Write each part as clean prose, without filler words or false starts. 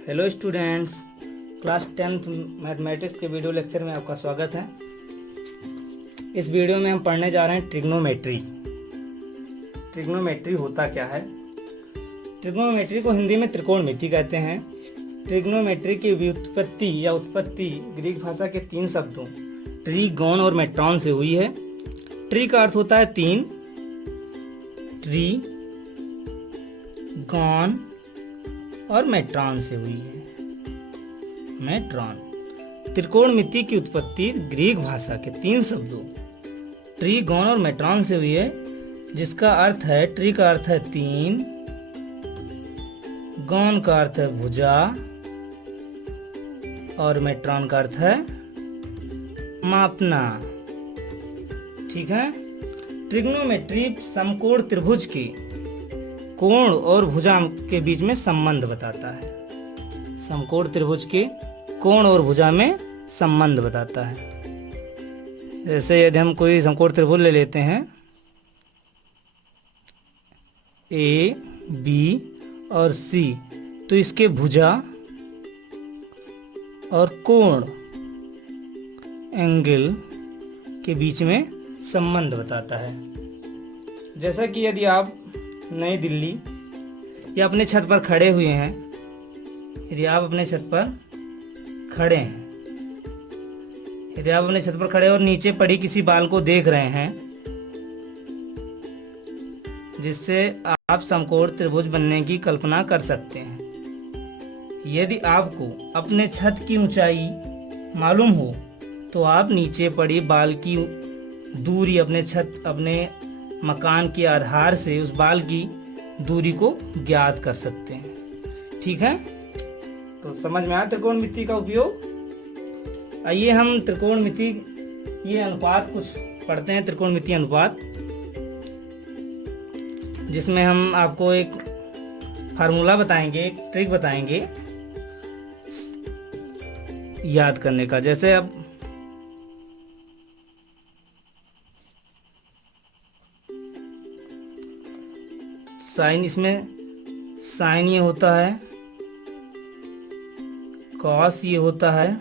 Hello students, class 10th mathematics के video lecture में आपका स्वागत है। इस वीडियो में हम पढ़ने जा रहे हैं ट्रिग्नोमेट्री। ट्रिग्नोमेट्री होता क्या है? ट्रिग्नोमेट्री को हिंदी में त्रिकोणमिति कहते हैं। ट्रिग्नोमेट्री की व्युत्पत्ति या उत्पत्ति ग्रीक भाषा के 3 शब्दों ट्री, गॉन और मेट्रॉन से हुई है। ट्री का अर्थ होता है 3, ट्री, गॉन और मेट्रॉन से हुई है, मेट्रॉन। त्रिकोणमिति की उत्पत्ति ग्रीक भाषा के 3 शब्दों ट्री, गॉन और मेट्रॉन से हुई है, जिसका अर्थ है, ट्री का अर्थ है 3, गॉन का अर्थ है भुजा और मेट्रॉन का अर्थ है मापना। ठीक है। ट्रिग्नोमेट्री समकोण त्रिभुज की कोण और भुजा के बीच में संबंध बताता है। समकोण त्रिभुज के कोण और भुजा में संबंध बताता है। जैसे यदि हम कोई समकोण त्रिभुज ले लेते हैं, ए, बी और सी, तो इसके भुजा और कोण, एंगल के बीच में संबंध बताता है। जैसा कि यदि आप नई दिल्ली या अपने छत पर खड़े हुए हैं, यदि आप अपने छत पर खड़े हैं, यदि आप अपने छत पर खड़े और नीचे पड़ी किसी बाल को देख रहे हैं, जिससे आप समकोण त्रिभुज बनने की कल्पना कर सकते हैं। यदि आपको अपने छत की ऊंचाई मालूम हो तो आप नीचे पड़ी बाल की दूरी अपने मकान के आधार से उस बाल की दूरी को ज्ञात कर सकते हैं। ठीक है, तो समझ में आया त्रिकोणमिति का उपयोग। आइए हम त्रिकोणमिति ये अनुपात कुछ पढ़ते हैं। त्रिकोणमिति अनुपात, जिसमें हम आपको एक फार्मूला बताएंगे, एक ट्रिक बताएंगे याद करने का। जैसे अब साइन, इसमें साइन ये होता है, कॉस ये होता है,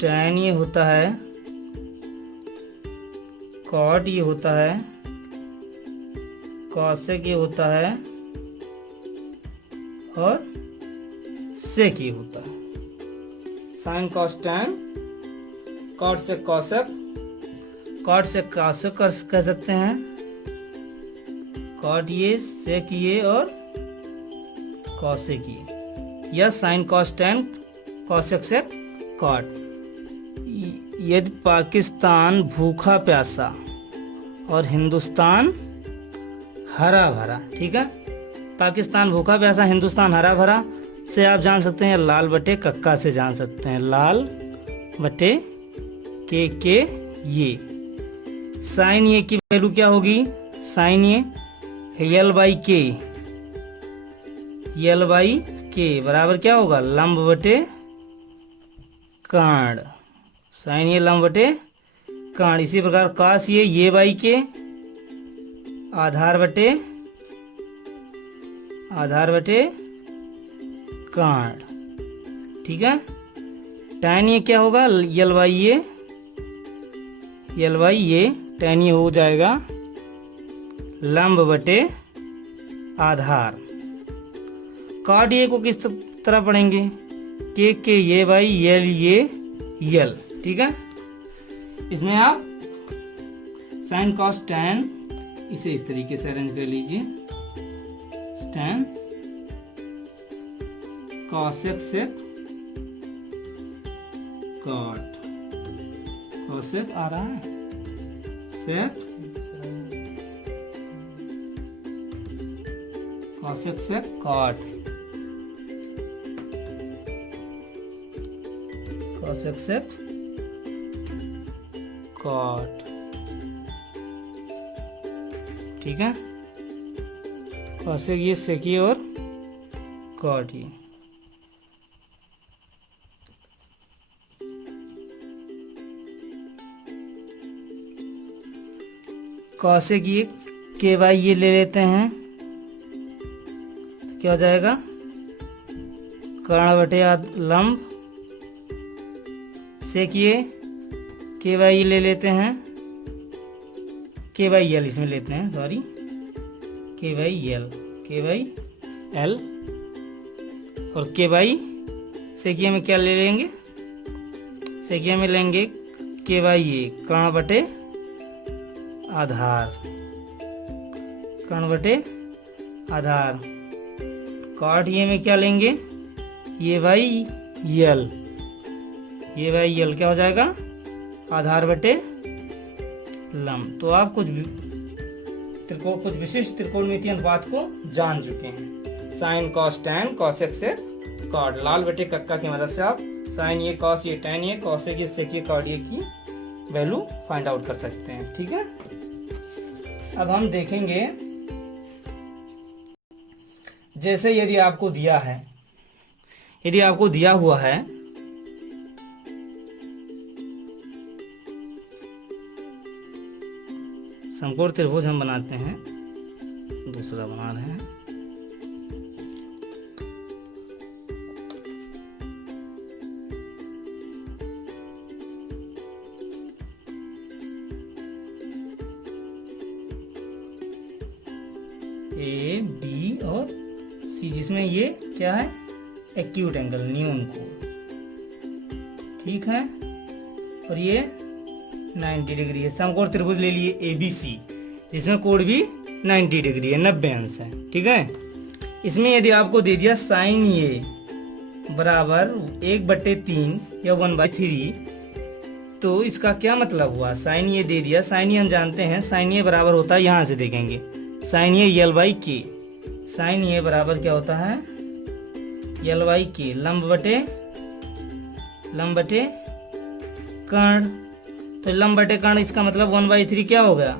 टैन ये होता है, कॉट ये होता है, कॉसेक ये होता है और सेक ये होता है। साइन, कॉस, टैन, कॉट से कॉसेक, कॉट से कॉसेक कह सकते हैं, कॉट ये, सेक ये और कॉसेक ये, या साइन, कॉस, टैन, कॉसेक, सेक, कॉट। यदि पाकिस्तान भूखा प्यासा और हिंदुस्तान हरा भरा, ठीक है, पाकिस्तान भूखा प्यासा, हिंदुस्तान हरा भरा से आप जान सकते हैं, लाल बटे कक्का से जान सकते हैं, लाल बटे के ये। साइन ये की वैल्यू क्या होगी? साइन ये यल बाई के बराबर क्या होगा? लंब बटे कर्ण। साइन ये लंब बटे कर्ण। इसी प्रकार काश ये बाई के आधार बटे कर्ण। ठीक है। टैन ये क्या होगा? यल बाई ये टैन ये हो जाएगा लंब बटे आधार। कॉट ये को किस तरह पढ़ेंगे? के ये बाई यल ये यल। ठीक है। इसमें आप साइन, कॉस, टैन इसे इस तरीके से अरेंज कर लीजिए। टैन, कॉसेक, सेक, कॉट। कॉसेक आ रहा है, सेक, कॉसेक से कॉट, कॉसेक से कॉट। ठीक है। कॉसेक ये, सेक ये और कॉट ये। कॉसेक ये के बाई ये ले लेते हैं, क्या हो जाएगा? कर्ण बटे लंब सेक ये के वाई ले लेते हैं, के वाई एल इसमें लेते हैं, सॉरी के वाई एल और के वाई सेकिया में क्या ले लेंगे, सेकिया में लेंगे के वाई ए कर्ण बटे आधार, कर्ण बटे आधार। कॉट ये में क्या लेंगे, ये वाई यल, ये वाई यल क्या हो जाएगा, आधार बटे लंब। तो आप कुछ विशिष्ट त्रिकोणमितीय अनुपात को जान चुके हैं। साइन कॉस टैन कॉसेक से कॉट, लाल बटे कक्का की मदद से आप साइन ये कॉस ये टैन ये कॉसेक ये सेक ये कॉट ये की वैल्यू फाइंड आउट कर सकते हैं। ठीक है, अब हम देखेंगे जैसे यदि आपको दिया है, यदि आपको दिया हुआ है समकोण त्रिभुज हम बनाते हैं, दूसरा बना रहे हैं। ए बी और सी, जिसमें ये क्या है, एक्यूट एंगल न्यून कोण, ठीक है, और ये 90 डिग्री है। समकोण त्रिभुज ले लिए ABC, जिसमें कोण भी 90 डिग्री है, 90 अंश है। ठीक है, इसमें यदि आपको दे दिया साइन ये बराबर 1/3 या 1/3, तो इसका क्या मतलब हुआ, साइन ये दे दिया, साइन ये हम जानते हैं, साइन ये बराबर होता है, यहाँ से देखेंगे साइन ये L/K, साइन ये बराबर क्या होता है L/K, लंब बटे कर्ण। तो लंब बटे कर्ण इसका मतलब 1/3 क्या हो गया,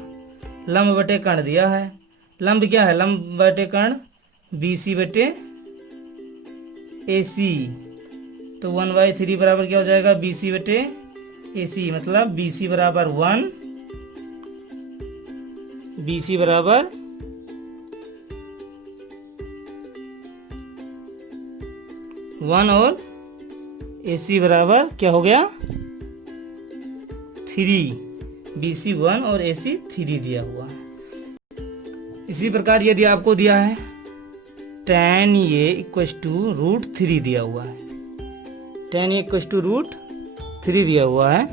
लंब बटे कर्ण दिया है, लंब क्या है, लंब बटे कर्ण BC बटे AC, तो 1/3 बराबर क्या हो जाएगा, BC बटे AC, मतलब BC बराबर 1, BC बराबर 1 और AC बराबर क्या हो गया 3, BC 1 और AC 3 दिया हुआ है। इसी प्रकार यदि आपको दिया है tan ये इक्वस टू √3 दिया हुआ है, tan ये इक्वस टू √3 दिया हुआ है,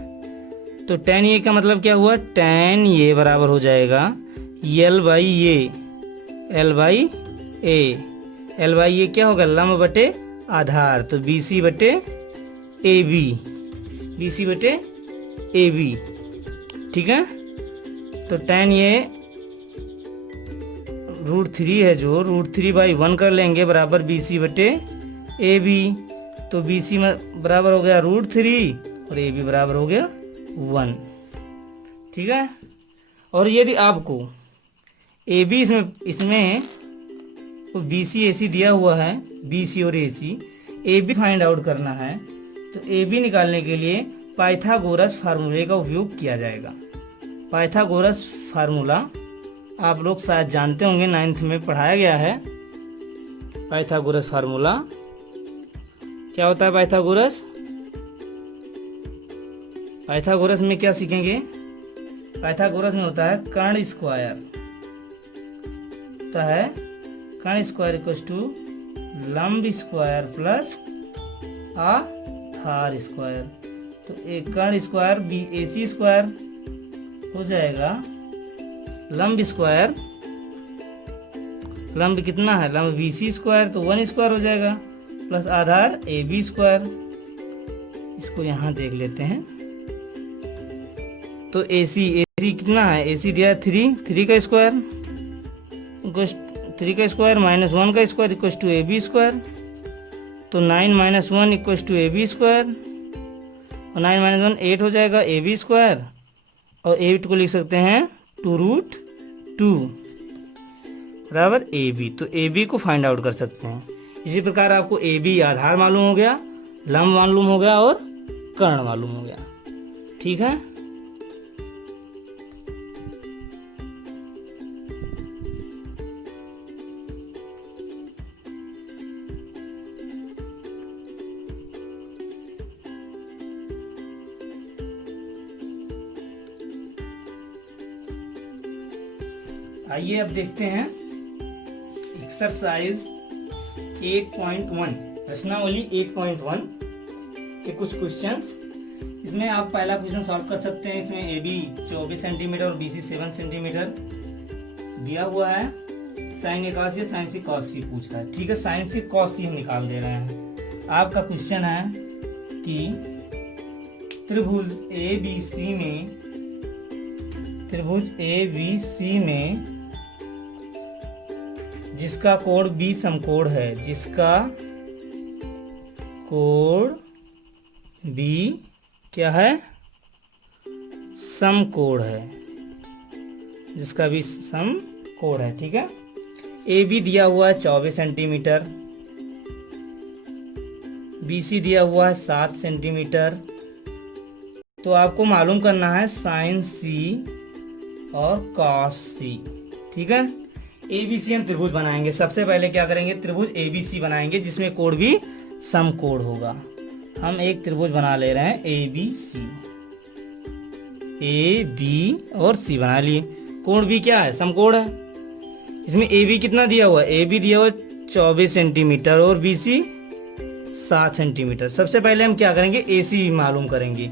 तो tan ये का मतलब क्या हुआ, tan ये बराबर हो जाएगा L/A, L/A, L/A क्या होगा, लंब बटे आधार, तो BC बटे AB, BC बटे AB, ठीक है। तो tan ये √3 है, जो √3/1 कर लेंगे बराबर BC बटे AB, तो BC में बराबर हो गया √3 और AB बराबर हो गया 1, ठीक है। और यदि आपको AB इसमें तो BC AC दिया हुआ है, BC और AC, AB फाइंड आउट करना है, तो AB निकालने के लिए पाइथागोरस फार्मूले का उपयोग किया जाएगा। पाइथागोरस फार्मूला आप लोग शायद जानते होंगे, 9th में पढ़ाया गया है। पाइथागोरस फार्मूला क्या होता है, पाइथागोरस में क्या सीखेंगे, पाइथागोरस में होता है कर्ण स्क्वायर, होता है कर्ण स्क्वायर इक्वल टू लंब स्क्वायर प्लस आधार स्क्वायर। तो एक कर्ण स्क्वायर AC स्क्वायर हो जाएगा, लंब स्क्वायर, लंब कितना है, लंब BC स्क्वायर, तो 1 स्क्वायर हो जाएगा, प्लस आधार AB स्क्वायर। इसको यहाँ देख लेते हैं, तो AC कितना है, AC दिया 3 का स्क्वायर, 3 का स्क्वायर माइनस 1 का square equal to AB square, तो 9 - 1 इक्वल टू AB स्क्वायर, और 9 - 1 8 हो जाएगा AB स्क्वायर, और 8 को लिख सकते हैं 2√2 बराबर AB, तो AB को फाइंड आउट कर सकते हैं। इसी प्रकार आपको AB आधार मालूम हो गया, लंब मालूम हो गया और कर्ण मालूम हो गया, ठीक है। आइए अब देखते हैं एक्सरसाइज 8.1 प्रश्नावली 8.1 के कुछ क्वेश्चंस। इसमें आप पहला क्वेश्चन सॉल्व कर सकते हैं। इसमें ए बी 24 सेंटीमीटर और बी सी 7 सेंटीमीटर दिया हुआ है। साइन ए कॉस साइन सी कॉस सी पूछ रहा है। ठीक है, साइन सी कॉस सी हम निकाल दे रहे हैं। आपका क्वेश्चन है कि त्रिभुज ए बी सी में जिसका कोण बी समकोण है, जिसका कोण बी क्या है, समकोण है, जिसका भी समकोण है। ठीक है, ए बी दिया हुआ है 24 सेंटीमीटर, बी सी दिया हुआ है 7 सेंटीमीटर। तो आपको मालूम करना है साइन सी और कॉस सी। ठीक है, ए बी सी हम त्रिभुज बनाएंगे। सबसे पहले क्या करेंगे, त्रिभुज ए बी सी बनाएंगे जिसमें कोण भी समकोण होगा। हम एक त्रिभुज बना ले रहे हैं A B C, A B और सी बना लिए। कोण भी क्या है, समकोण है। इसमें ए बी कितना दिया हुआ है, ए बी दिया हुआ 24 सेंटीमीटर और बी सी 7 सेंटीमीटर। सबसे पहले हम क्या करेंगे, ए सी मालूम करेंगे।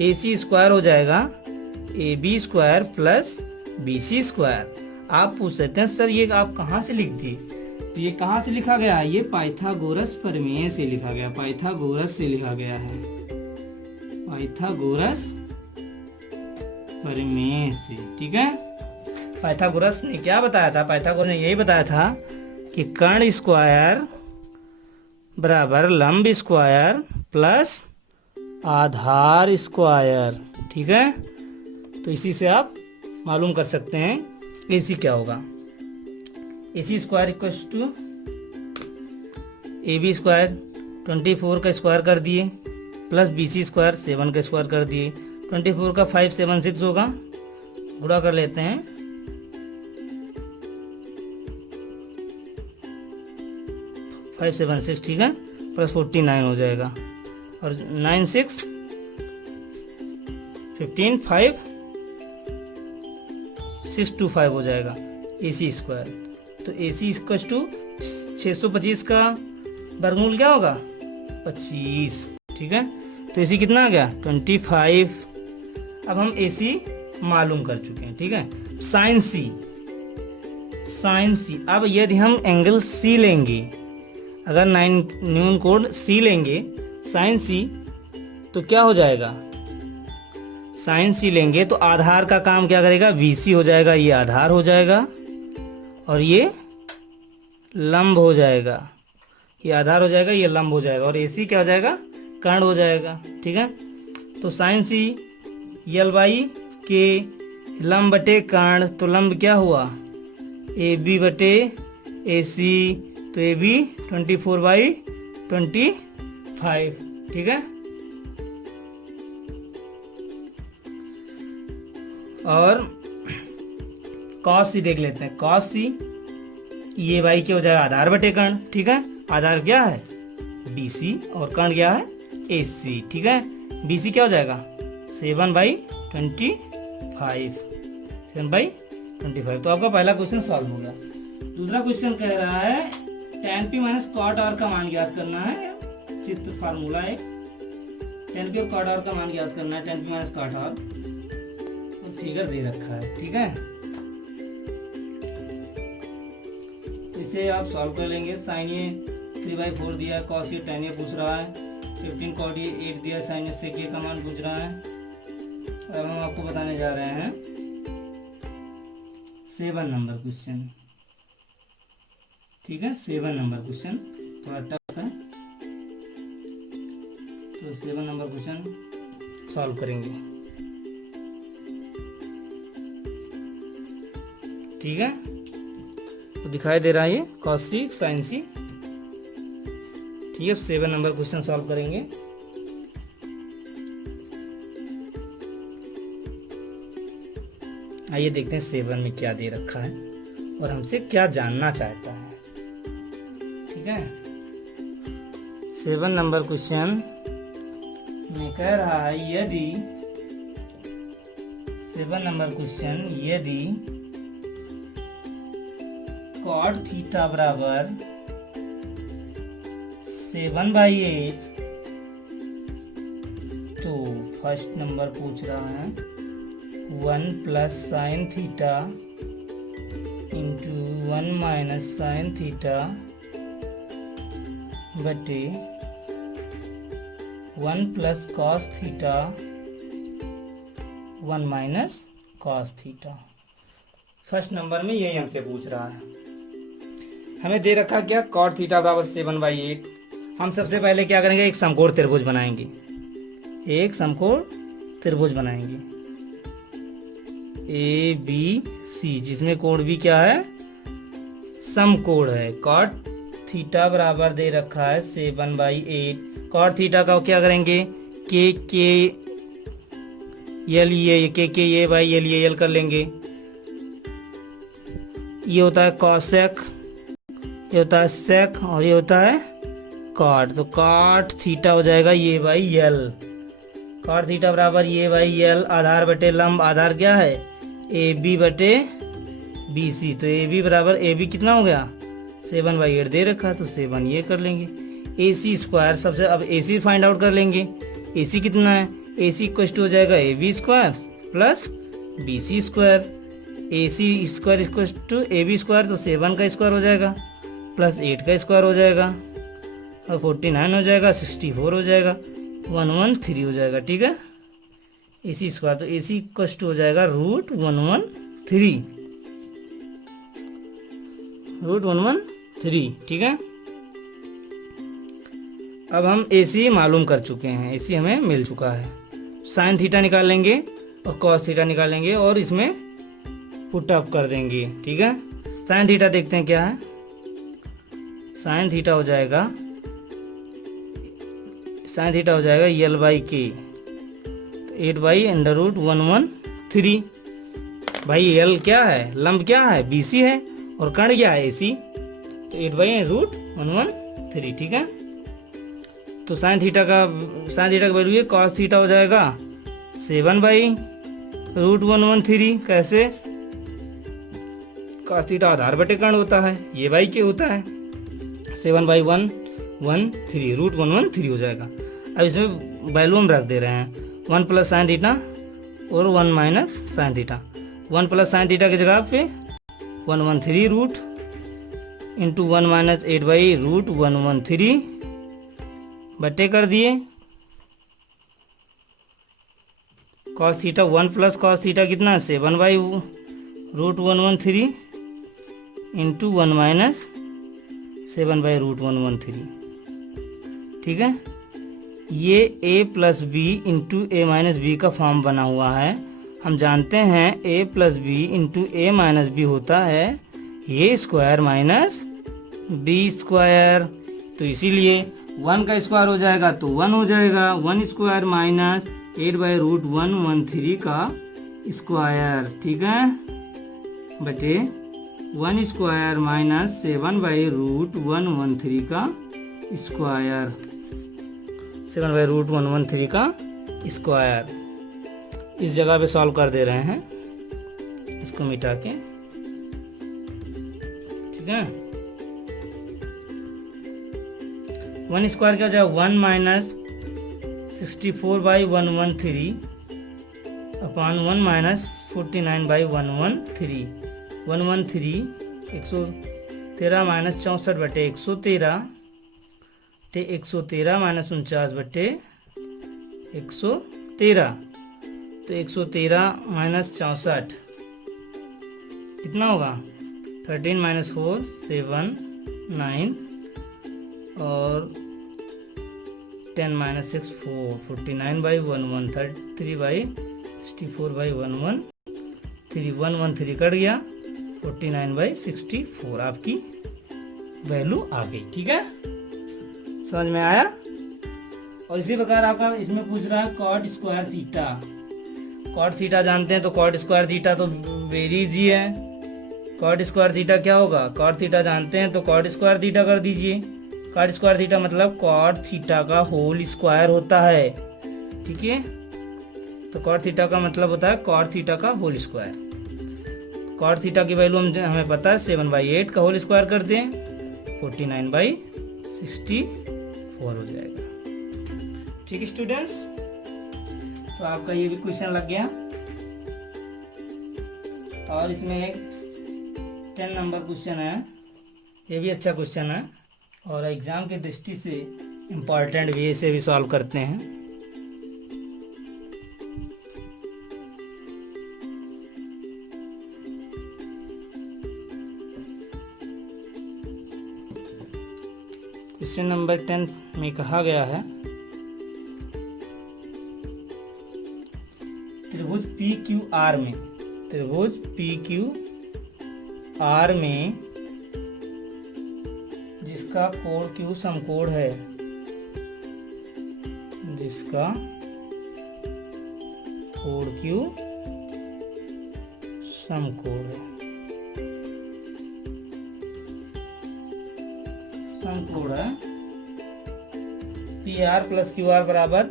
ए सी स्क्वायर हो जाएगा A B square plus B C square. आप पूछ सकते हैं सर ये आप कहाँ से लिख दिए, तो ये कहाँ से लिखा गया है, ये पाइथागोरस प्रमेय से लिखा गया, पाइथागोरस से लिखा गया है, पाइथागोरस प्रमेय से। ठीक है, पाइथागोरस ने क्या बताया था, पाइथागोरस ने यही बताया था कि कर्ण स्क्वायर बराबर लंब स्क्वायर प्लस आधार स्क्वायर। ठीक है, तो इसी से आप मालूम कर सकते हैं ए सी क्या होगा। A C square equal to A B square 24 का स्क्वायर कर दिए प्लस बी सी स्क्वायर 7 का स्क्वायर कर दिए। 24 का 576 होगा, गुणा कर लेते हैं। 576 ठीक है, प्लस 49 हो जाएगा और 9 6 15 5 625 हो जाएगा ए सी स्क्वायर। तो ए सी इक्वल टू 625 का वर्गमूल क्या होगा, 25। ठीक है, तो ए सी कितना आ गया 25। अब हम ए सी मालूम कर चुके हैं। ठीक है, साइन सी, साइन सी। अब यदि हम एंगल सी लेंगे, अगर न्यून कोण सी लेंगे साइन सी, तो क्या हो जाएगा, साइन सी लेंगे तो आधार का काम क्या करेगा, बी सी हो जाएगा, ये आधार हो जाएगा और ये लंब हो जाएगा, ये आधार हो जाएगा, ये लंब हो जाएगा और ए सी क्या हो जाएगा, कर्ण हो जाएगा। ठीक है, तो साइन सी यल बाई के लंब बटे कर्ण, तो लंब क्या हुआ ए बी बटे ए सी, तो ए बी 24/25। ठीक है, और कॉस सी देख लेते हैं। कॉस सी ये बाई क्या हो जाएगा, आधार बटे कर्ण। ठीक है, आधार क्या है बी सी और कर्ण क्या है ए सी। ठीक है, बी सी क्या हो जाएगा 7/25, 7/25। तो आपका पहला क्वेश्चन सॉल्व हो गया। दूसरा क्वेश्चन कह रहा है tan p minus cot R का मान ज्ञात करना है। चित्र फार्मूला है, tan p और कॉट आर का मान ज्ञात करना है, tan p minus cot R, figure दे रखा है। ठीक है, इसे आप सॉल्व कर लेंगे। साइन ए 3/4 दिया, कॉस ए tan ए पूछ रहा है, 15 कॉट ए 8 दिया, साइन ए सेक ए का मान पूछ रहा है। अब हम आपको बताने जा रहे हैं 7 नंबर क्वेश्चन। ठीक है, 7 नंबर क्वेश्चन थोड़ा टफ है, तो 7 नंबर क्वेश्चन सॉल्व करेंगे। ठीक है, तो दिखाई दे रहा है ये कॉस सी साइन सी। ठीक है, 7 नंबर क्वेश्चन सॉल्व करेंगे। आइए देखते हैं 7 में क्या दे रखा है और हमसे क्या जानना चाहता है। ठीक है, 7 नंबर क्वेश्चन में कह रहा है यदि 7 नंबर क्वेश्चन यदि कॉट थीटा बराबर 7/8। तो फर्स्ट नंबर पूछ रहा है 1 plus sine theta into 1 minus sine theta बटे 1 plus cos theta 1 minus cos theta. First number में यही हमसे पूछ रहा है। हमें दे रखा क्या, कॉट थीटा बराबर 7/8। हम सबसे पहले क्या करेंगे, एक समकोण त्रिभुज बनाएंगे। एक समकोण त्रिभुज बनाएंगे ABC, जिसमें कोण भी क्या है, समकोण है। कॉट थीटा बराबर दे रखा है 7/8। कॉट थीटा का क्या करेंगे, के यल ये बाई यल ये यल कर लेंगे। ये होता है कॉसेक, ये होता है सेक और ये होता है कॉट। तो कॉट थीटा हो जाएगा ये बाई यल। कॉट थीटा बराबर ये बाई यल, आधार बटे लंब, आधार क्या है AB बटे BC। तो AB बराबर AB कितना हो गया 7/8 दे रखा, तो 7 ये कर लेंगे। AC स्क्वायर सबसे, अब AC फाइंड आउट कर लेंगे। AC कितना है, AC इक्वल टू हो जाएगा AB square plus BC square. AC square equal to AB square, तो 7 का स्क्वायर हो जाएगा प्लस 8 का स्क्वायर हो जाएगा और 49 हो जाएगा, 64 हो जाएगा, 113 हो जाएगा। ठीक है, AC स्क्वायर, तो AC इक्वल टू हो जाएगा √113। √113। ठीक है, अब हम AC मालूम कर चुके हैं, AC हमें मिल चुका है। साइन थीटा निकाल लेंगे और कॉस थीटा निकाल लेंगे और इसमें पुट अप कर देंगे। ठीक है, साइन थीटा देखते हैं क्या है। साइन थीटा हो जाएगा L/K, 8/√113। भाई L क्या है, लंब क्या है BC है और कण क्या है AC, तो 8/√113। ठीक है, तो साइन थीटा का वैल्यू है, कॉस थीटा हो जाएगा 7/√113। कैसे, कॉस थीटा आधार बटे कर्ण होता है, ये बाई के होता है, 7/113 √113 हो जाएगा। अब इसमें वैल्यू हम रख दे रहे हैं 1 प्लस साइन थीटा और 1 minus sine theta. 1 plus sine theta की जगह पे 113 रूट इंटू 1 माइनस 8/√113 बटे कर दिए cos theta. 1 plus cos theta कितना, 7/√113 इंटू 1 माइनस 7/√113। ठीक है, ये A plus B into A minus B का फॉर्म बना हुआ है। हम जानते हैं A plus B into A minus B होता है A square minus B square. तो इसीलिए 1 का स्क्वायर हो जाएगा तो 1 हो जाएगा, 1 स्क्वायर माइनस 8/√113 का स्क्वायर। ठीक है, बटे 1 स्क्वायर माइनस 7/√113 का स्क्वायर, 7/√113 का स्क्वायर। इस जगह पे सॉल्व कर दे रहे हैं, इसको मिटा के। ठीक है, 1 स्क्वायर क्या हो जाएगा, 1 माइनस 64/113 अपॉन 1 माइनस 49/113। 113 113 माइनस 64 बटे 113 ते 113 माइनस 49 बटे 113। तो 113 माइनस 64 कितना होगा, 13 माइनस 4 7 9 और 10 माइनस 6 4 49/113 3/64/113 113 कट गया, 49/64 आपकी वैल्यू आ गई। ठीक है, समझ में आया। और इसी प्रकार आपका इसमें पूछ रहा है cot square theta. Cot theta जानते हैं, तो कॉट स्क्वायर थीटा तो वेरी इजी है। कॉट स्क्वायर थीटा क्या होगा, कॉट थीटा जानते हैं तो कॉट स्क्वायर थीटा कर दीजिए। कॉट स्क्वायर थीटा मतलब कॉट थीटा का होल स्क्वायर होता है। ठीक है, तो कॉट थीटा का मतलब होता है कॉट थीटा का होल स्क्वायर। कॉट थीटा की वैल्यू हमें पता है 7/8 का होल स्क्वायर कर दें 49/64 हो जाएगा। ठीक है स्टूडेंट्स, तो आपका ये भी क्वेश्चन लग गया। और इसमें एक 10 नंबर क्वेश्चन है, ये भी अच्छा क्वेश्चन है और एग्जाम की दृष्टि से इम्पॉर्टेंट भी, इसे भी सॉल्व करते हैं। क्वेश्चन नंबर 10 में कहा गया है त्रिभुज PQR में, त्रिभुज PQR में जिसका कोण Q समकोण है, जिसका कोण Q समकोण है, समकोण है PR प्लस QR बराबर,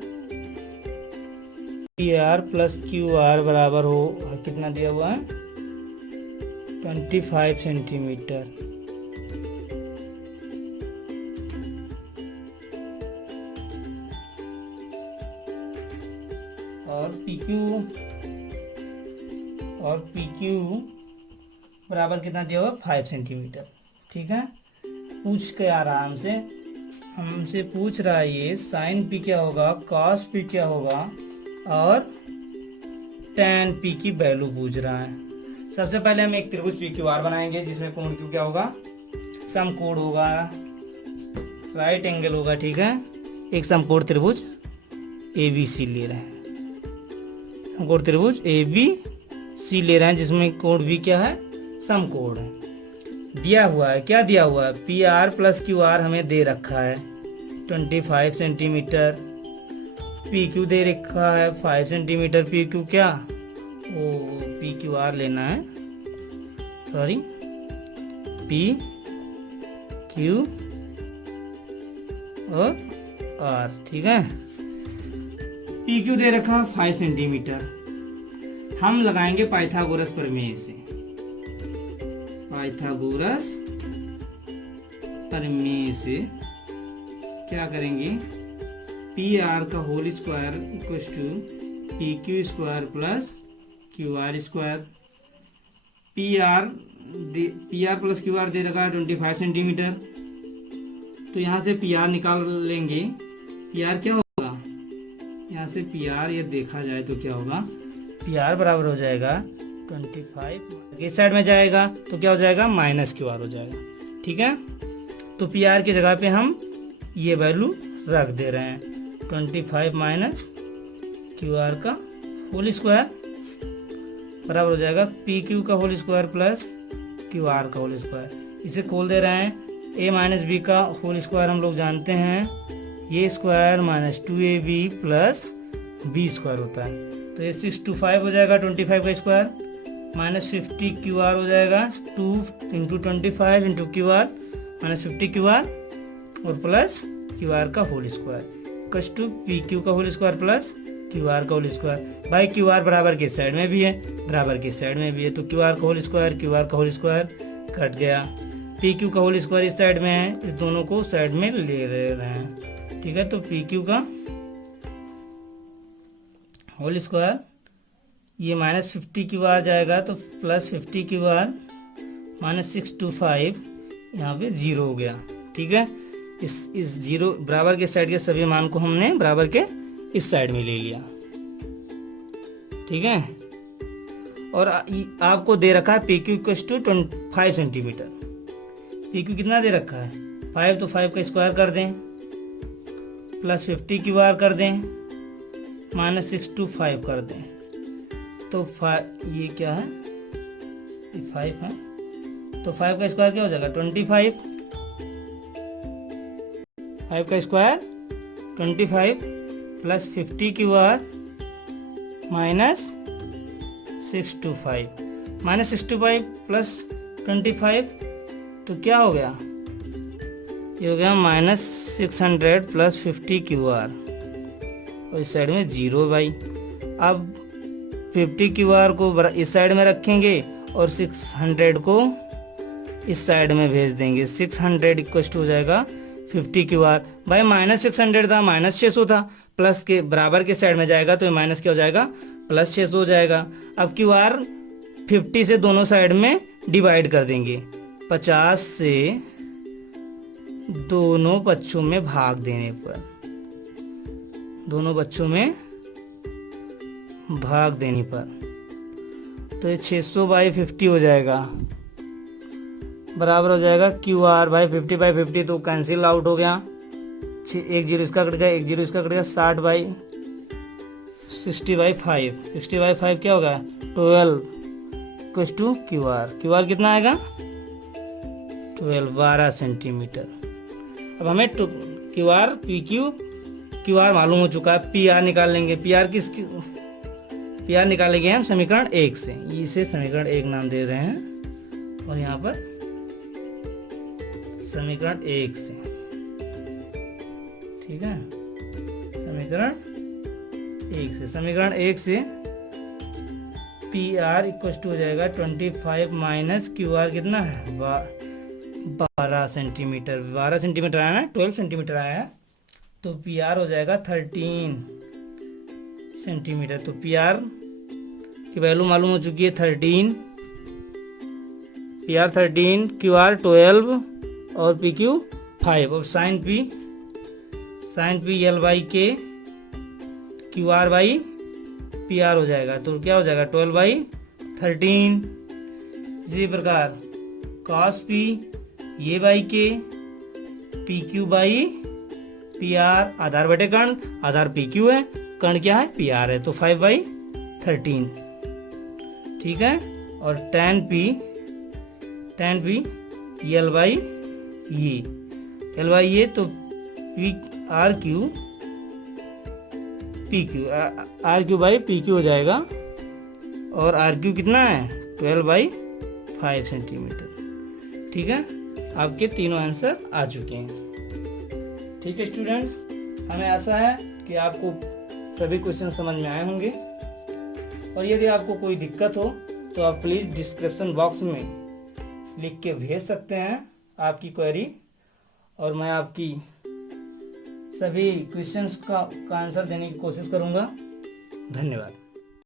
PR प्लस QR बराबर हो कितना दिया हुआ है 25 सेंटीमीटर। और PQ बराबर कितना दिया हुआ 5 सेंटीमीटर। ठीक है, पूछ के आ रहा हमसे पूछ रहा है ये साइन P क्या होगा, कॉस P क्या होगा और tan P की वैल्यू पूछ रहा है। सबसे पहले हम एक त्रिभुज PQR बनाएंगे जिसमें कोण Q क्या होगा, समकोण होगा, राइट एंगल होगा। ठीक है, एक समकोण त्रिभुज ABC ले रहे हैं, समकोण त्रिभुज ABC ले रहे हैं जिसमें कोण V क्या है, समकोण है। दिया हुआ है, क्या दिया हुआ है, PR प्लस QR हमें दे रखा है 25 सेंटीमीटर, PQ दे रखा है 5 सेंटीमीटर। PQ क्या, ओ PQR लेना है, सॉरी PQ और R। ठीक है, PQ दे रखा है 5 सेंटीमीटर। हम लगाएंगे पाइथागोरस प्रमेय से, पाइथागोरस प्रमेय से क्या करेंगे, PR का whole square equals to PQ square plus QR square. PR plus QR दे रखा है 25 सेंटीमीटर, तो यहाँ से PR निकाल लेंगे। PR क्या होगा, यहाँ से PR ये देखा जाए तो क्या होगा, PR बराबर हो जाएगा 25, इस साइड में जाएगा तो क्या हो जाएगा -QR हो जाएगा। ठीक है, तो PR की जगह पे हम ये वैल्यू रख दे रहे हैं 25 QR का होल स्क्वायर बराबर हो जाएगा PQ का होल स्क्वायर प्लस QR का होल स्क्वायर। इसे खोल दे रहे हैं, A माइनस B का होल स्क्वायर हम लोग जानते हैं, ये square -2AB plus B square होता है, तो ये 6 to 5 हो जाएगा 25 का स्क्वायर, -50 QR हो जाएगा 2 × 25 × QR -50 QR और प्लस QR का whole square equals to PQ का होल स्क्वायर प्लस QR का होल स्क्वायर। भाई QR बराबर किस साइड में भी है, बराबर किस साइड में भी है, तो QR का होल स्क्वायर कट गया। PQ का होल स्क्वायर इस साइड में है, इस दोनों को साइड में ले रहे हैं। ठीक है, तो PQ का होल स्क्वायर ये -50 QR जाएगा तो +50 QR -6 to 5 यहाँ पे 0 हो गया। ठीक है, इस 0 बराबर के साइड के सभी मान को हमने बराबर के इस साइड में ले लिया। ठीक है, और आपको दे रखा है PQ = 25 सेंटीमीटर। PQ कितना दे रखा है 5, तो 5 का स्क्वायर कर दें +50 QR कर दें -6 to 5 कर दें, तो ये क्या है, ये 5 है, तो 5 का स्क्वायर क्या हो जाएगा 25, 5 का square 25 plus 50 QR -6 to 5 -6 to 5 plus 25, तो क्या हो गया, ये हो गया -600 प्लस 50 QR और इस साइड में 0 भाई। अब 50 QR को इस साइड में रखेंगे और 600 को इस साइड में भेज देंगे। 600 इक्व टू हो जाएगा 50 QR। भाई -600 था, -600 था, प्लस के बराबर के साइड में जाएगा तो ये माइनस क्या हो जाएगा, +600 हो जाएगा। अब QR 50 से दोनों साइड में डिवाइड कर देंगे। 50 से दोनों बच्चों में भाग देने पर, दोनों बच्चों में भाग देने पर तो ये 600/50 हो जाएगा, बराबर हो जाएगा QR भाई 50/50 तो कैंसिल आउट हो गया। 1 0 इसका कट गया, 1 0 इसका कट गया। 60/60/5, 60/5 क्या होगा 12 इक्वल्स टू QR। QR कितना आएगा 12 सेंटीमीटर। अब हमें QR PQ QR मालूम हो चुका है, PR निकाल लेंगे। PR निकालेंगे हम समीकरण 1 से, इसे समीकरण 1 नाम दे रहे हैं और यहाँ पर समीकरण 1 से, ठीक है। समीकरण 1 से PR इक्वल टू हो जाएगा 25 माइनस QR कितना है 12 सेंटीमीटर। 12 सेंटीमीटर आया ना, 12 सेंटीमीटर आया है तो PR हो जाएगा 13 सेंटीमीटर। तो PR की वैल्यू मालूम हो चुकी है 13, PR 13, QR 12 और PQ 5। और साइन P L/K QR/PR हो जाएगा तो क्या हो जाएगा 12/13। इसी प्रकार cos P ये बाई K PQ/PR, आधार बटे कर्ण, आधार PQ है, कर्ण क्या है PR है तो 5/13, ठीक है। और tan P L/ये तो RQ/PQ हो जाएगा और RQ कितना है 12/5 सेंटीमीटर, ठीक है। आपके तीनों आंसर आ चुके हैं, ठीक है स्टूडेंट्स। हमें आशा है कि आपको सभी क्वेश्चन समझ में आए होंगे और यदि आपको कोई दिक्कत हो तो आप प्लीज़ डिस्क्रिप्शन बॉक्स में लिख के भेज सकते हैं आपकी क्वेरी और मैं आपकी सभी क्वेश्चंस का आंसर देने की कोशिश करूंगा। धन्यवाद।